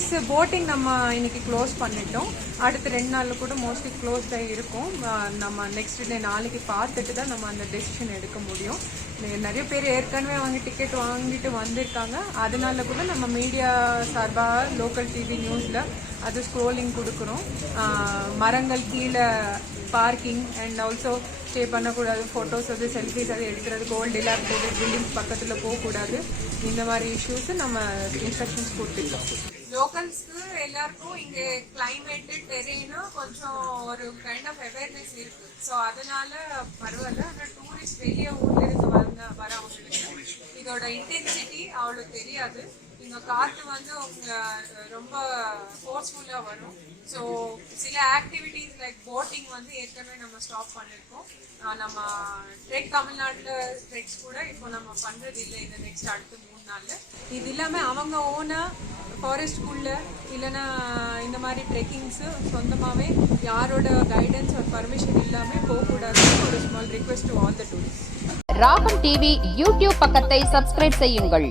Plus boating நம்ம இன்னைக்கு close பண்ணிட்டோம். அடுத்த 2 நாளில் கூட மோஸ்ட்லி க்ளோஸ்டாக இருக்கும். நம்ம நெக்ஸ்ட் டே நாளைக்கு பார்த்துட்டு தான் நம்ம அந்த டெசிஷன் எடுக்க முடியும். நிறைய பேர் ஏற்கனவே டிக்கெட் வாங்கிட்டு வந்திருக்காங்க. அதனால கூட நம்ம மீடியா சார்பாக லோக்கல் டிவி நியூஸில் அது ஸ்க்ரோலிங் கொடுக்குறோம். மரங்கள் கீழே பார்க்கிங் அண்ட் ஆல்சோ ஸ்டே பண்ணக்கூடாது, ஃபோட்டோஸ் அது செல்ஃபிஸ் அது எடுக்கிறது, ஓல்டு டிலாபிடேட்டட் பில்டிங்ஸ் பக்கத்தில் போகக்கூடாது. இந்த மாதிரி இஷ்யூஸ் நம்ம இன்ஸ்ட்ரக்ஷன்ஸ் கொடுத்துருக்கோம். லோக்கல்ஸ்க்கு எல்லாருக்கும் இங்கே கிளைமேட்டு டெரெயினும் கொஞ்சம் ஒரு கைண்ட் ஆஃப் அவேர்னஸ் இருக்கு. ஸோ அதனால பரவாயில்ல. ஆனால் டூரிஸ்ட் வெளியே ஊர்லேருந்து வரவங்களுக்கு இதோட இன்டென்சிட்டி அவ்வளோ தெரியாது. இங்கே காற்று ரொம்ப ஃபோர்ஸ்ஃபுல்லாக வரும். ஸோ சில ஆக்டிவிட்டீஸ் லைக் போட்டிங் ஏற்கனவே நம்ம ஸ்டாப் பண்ணியிருக்கோம். நம்ம ட்ரெக் தமிழ்நாட்டில் ட்ரெக்ஸ் கூட இப்போ நம்ம பண்ணுறது இல்லை இந்த நெக்ஸ்ட் அடுத்த 3 நாளில். இது இல்லாமல் அவங்க ஓனாக ஃபாரஸ்ட்குள்ளே இல்லைன்னா இந்த மாதிரி ட்ரெக்கிங்ஸு சொந்தமாகவே யாரோட கைடன்ஸ் ஒரு பர்மிஷன் இல்லாமல் போகக்கூடாதுன்னு ஒரு small request to all the tourist. ராகம் டிவி யூடியூப் பக்கத்தை சப்ஸ்கிரைப் செய்யுங்கள்.